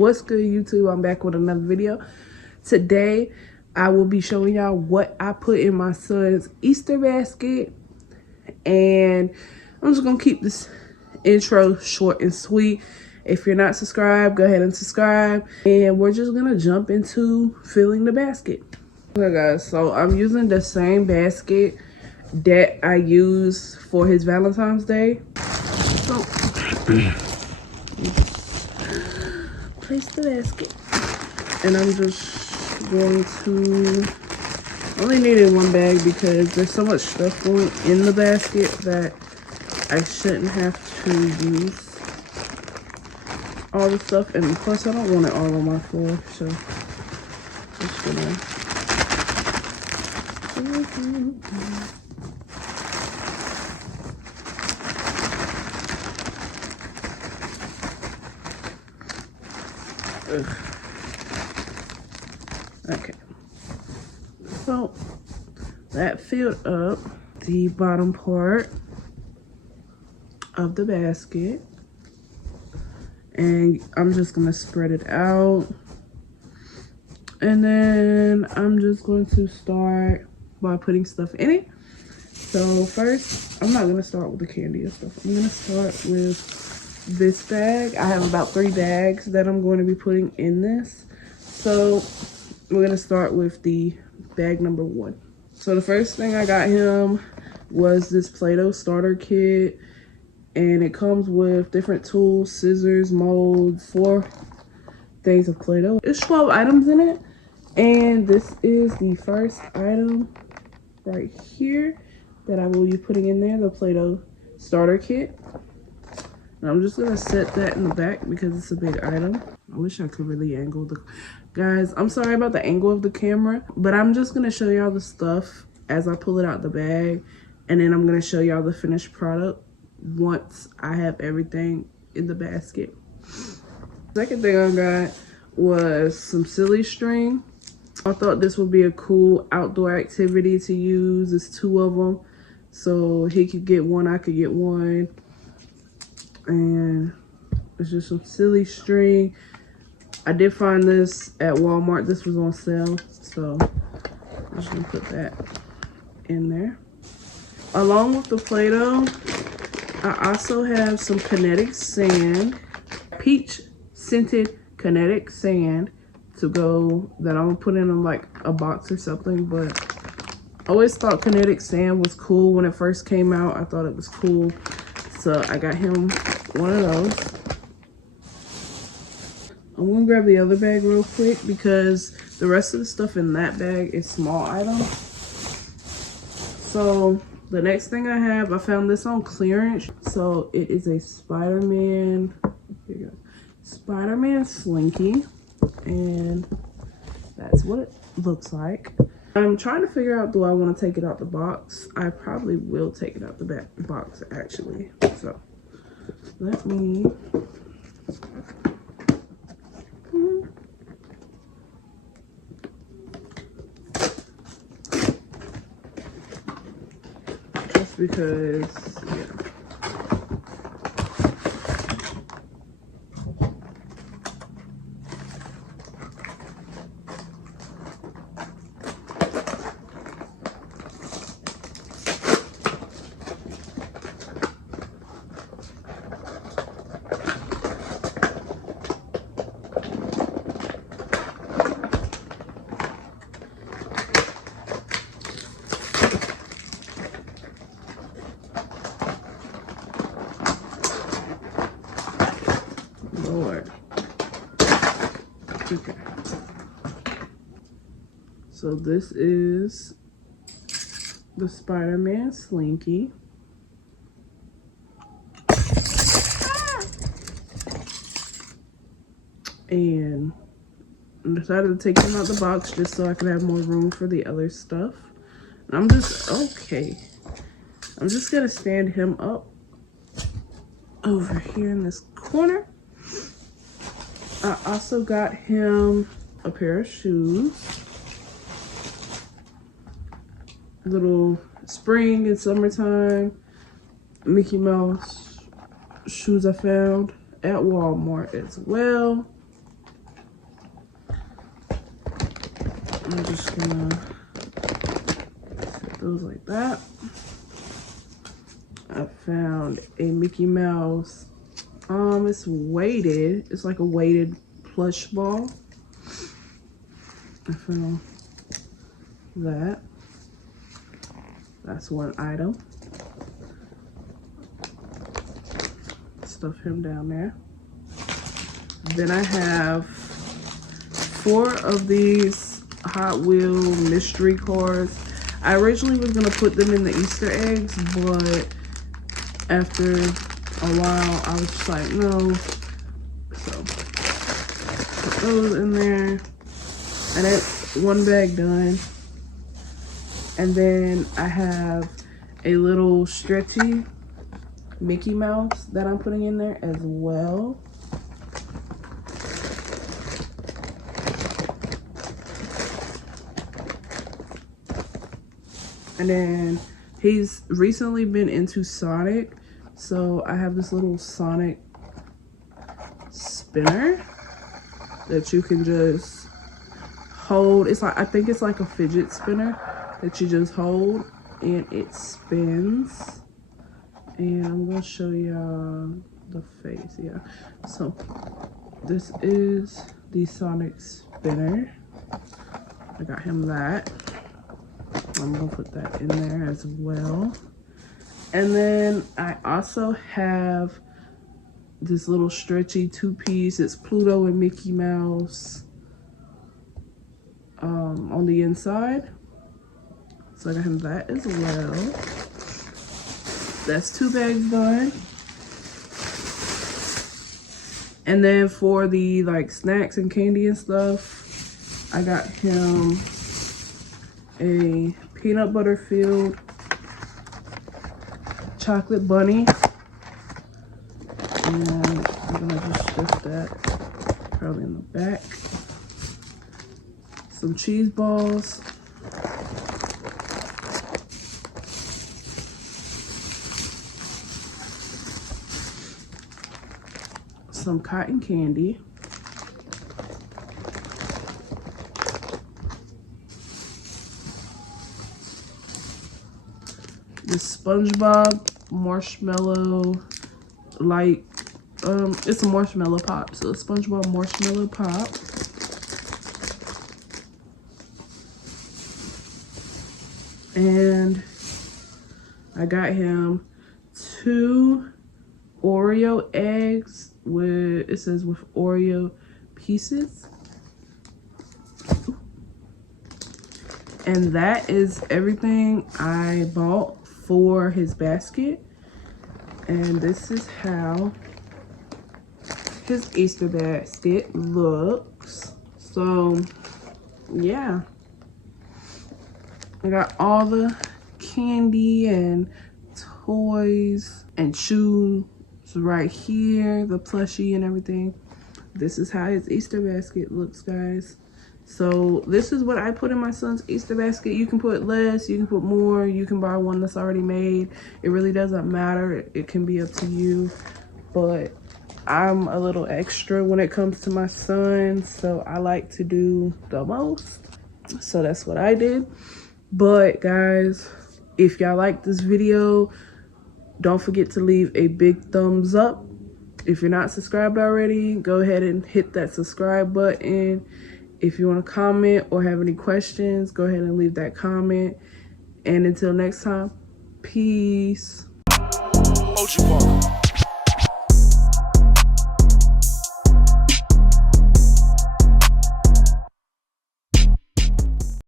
What's good, YouTube? I'm back with another video. Today I will be showing y'all what I put in my son's Easter basket, and I'm just gonna keep this intro short and sweet. If you're not subscribed, go ahead and subscribe, and we're just gonna jump into filling the basket. Okay guys, so I'm using the same basket that I used for his Valentine's Day. So place the basket, and I'm just going to only needed one bag because there's so much stuff going in the basket that I shouldn't have to use all the stuff, and plus I don't want it all on my floor, so just gonna okay, so that filled up the bottom part of the basket, and I'm just gonna spread it out, and then I'm just going to start by putting stuff in it. So first, I'm not gonna start with the candy and stuff. I'm gonna start with this bag. I have about 3 bags that I'm going to be putting in this. So we're gonna start with the bag number 1. So the first thing I got him was this Play-Doh starter kit, and it comes with different tools, scissors, molds, 4 things of Play-Doh. It's 12 items in it, and this is the first item right here that I will be putting in there, the Play-Doh starter kit. And I'm just gonna set that in the back because it's a big item. I wish I could really angle the... Guys, I'm sorry about the angle of the camera, but I'm just gonna show y'all the stuff as I pull it out the bag, and then I'm gonna show y'all the finished product once I have everything in the basket. Second thing I got was some silly string. I thought this would be a cool outdoor activity to use. It's 2 of them, so he could get one, I could get one. And it's just some silly string. I did find this at Walmart. This was on sale, so I'm just gonna put that in there. Along with the Play-Doh, I also have some kinetic sand, peach scented kinetic sand to go, that I'm gonna put in like a box or something. But I always thought kinetic sand was cool when it first came out. I thought it was cool, so I got him one of those. I'm gonna grab the other bag real quick because the rest of the stuff in that bag is small items. So the next thing I have, I found this on clearance. So it is a Spider-Man, here you go, Spider-Man Slinky, and that's what it looks like. I'm trying to figure out, do I want to take it out the box? I probably will take it out the box actually. So let me just because, yeah. Lord. Okay. So this is the Spider-Man Slinky. And I decided to take him out the box just so I could have more room for the other stuff. And I'm just, okay. I'm just gonna stand him up over here in this corner. I also got him a pair of shoes. Little spring and summertime Mickey Mouse shoes I found at Walmart as well. I'm just gonna set those like that. I found a Mickey Mouse. It's weighted. It's like a weighted plush ball. I found that. That's one item. Stuff him down there. Then I have 4 of these Hot Wheel mystery cars. I originally was gonna put them in the Easter eggs, but after a while I was just like, no. So put those in there, and that's one bag done. And then I have a little stretchy Mickey Mouse that I'm putting in there as well. And then he's recently been into Sonic, so I have this little Sonic spinner that you can just hold. It's like, I think it's like a fidget spinner that you just hold and it spins. And I'm gonna show y'all the face. Yeah, so this is the Sonic spinner. I got him that. I'm gonna put that in there as well. And then I also have this little stretchy 2-piece. It's Pluto and Mickey Mouse on the inside. So I got him that as well. That's 2 bags done. And then for the like snacks and candy and stuff, I got him a peanut butter filled chocolate bunny. And I'm gonna just shift that probably in the back. Some cheese balls. Some cotton candy. This SpongeBob marshmallow, like, it's a marshmallow pop. So SpongeBob marshmallow pop. And I got him 2 Oreo eggs with, it says with Oreo pieces. And that is everything I bought for his basket. And this is how his Easter basket looks. So yeah, I got all the candy and toys and shoes right here, the plushie and everything. This is how his Easter basket looks, guys. So this is what I put in my son's Easter basket. You can put less, you can put more, you can buy one that's already made. It really doesn't matter. It can be up to you. But I'm a little extra when it comes to my son, so I like to do the most. So that's what I did. But guys, if y'all like this video, don't forget to leave a big thumbs up. If you're not subscribed already, go ahead and hit that subscribe button. If you want to comment or have any questions, go ahead and leave that comment. And until next time, peace.